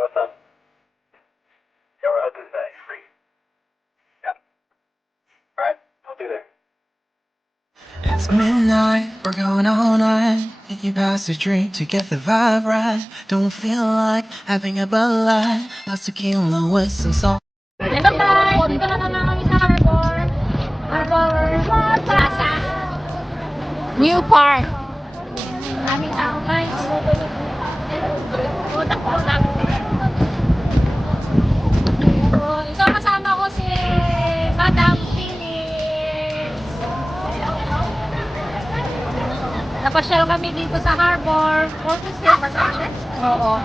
What's up? Yeah, what else is that? Free. Yeah. Alright, I'll do there. It's midnight, we're going all night. Think you pass a drink to get the vibe right. Don't feel like having a Bud Light. Lots of tequila with some salt. Hello guys! Dito na naman kami sa Harbor Plaza. New Park. Maraming tao guys. Utak-utak. Ito kasama ko si Madam Phyllis. Napasyal kami dito sa Harbor. Oo.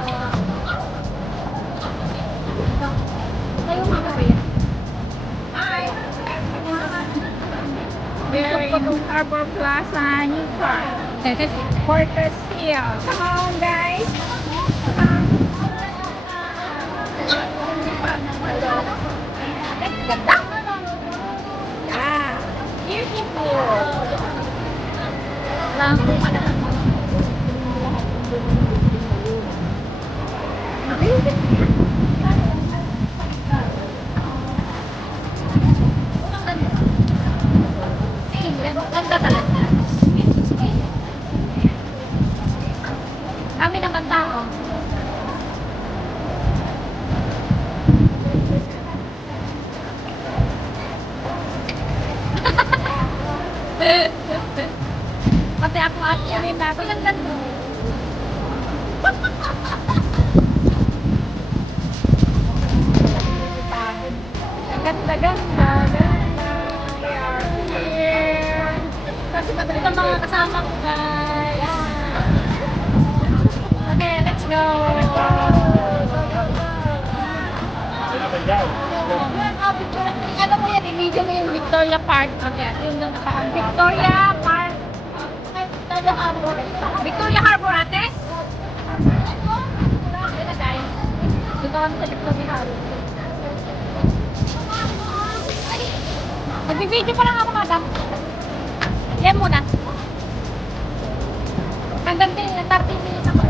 Tayo mga kuya. We're in Harbor Plaza, New Park. Fortress Hill. Come on, guys. Ganda. Yeah. Beautiful. Lang. Ganda talaga. Kami naman tao. Pati ako at yamin na. Ang ganda. Ganda. Kasi madali ng mga kasama ko, guys. Okay, let's go. Ano mo yan, i-video mo yung Victoria Park. Okay, yun lang naka Victoria Park. Victoria Harbor. Victoria Harbor, ate? Ito na, guys. Dito kami sa Victoria Harbor. Mag-video pa lang ako, madam. Yan muna. Hanggang 30 minutes ako.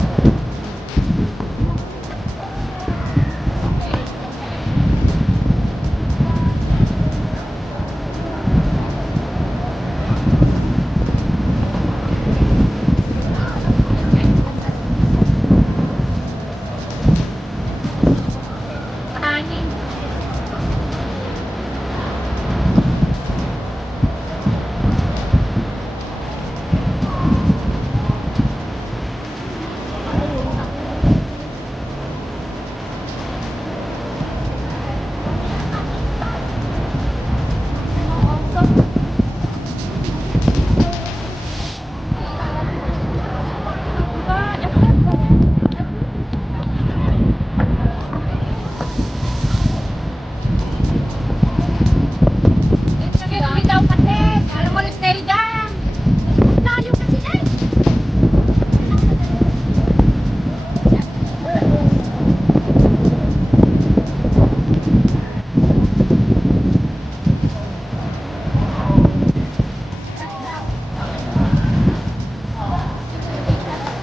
Hangin.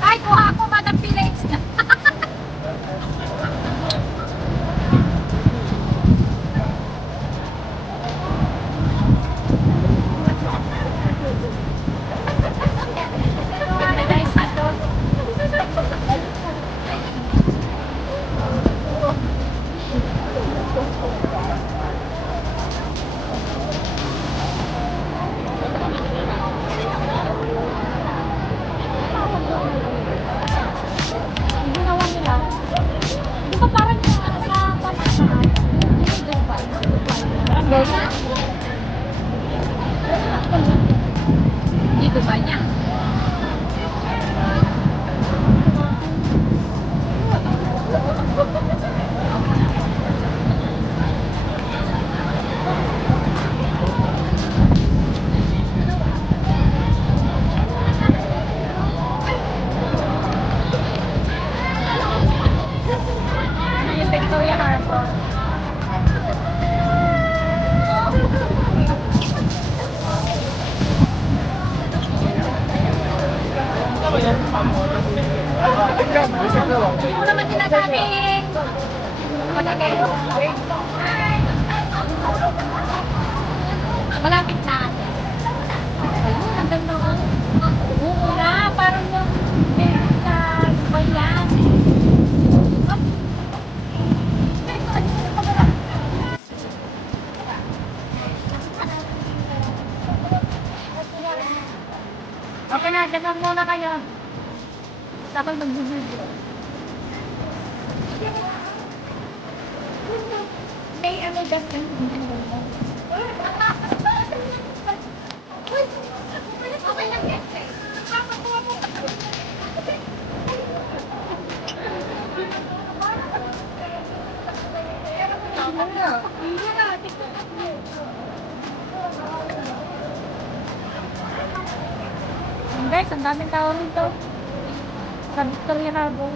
Ay, kuha ako, Madam Phyllis. Ginawa nila. Di ba parang sa pamasahan? Dito ba niya? Yung Victoria Harbor. Ito naman ginagamit. Malapit na. Ayun, ang ganda ko. Oo nga, parang yung meron sa Dubai yan. Okay na, dyan muna kayo. Dapat mag-video. May ano dyan yung video mo. Okay lang yan. Guys, ang daming tao nito. Sa Victoria Harbour.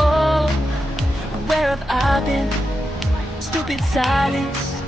Oh, where have I been? Stupid silence.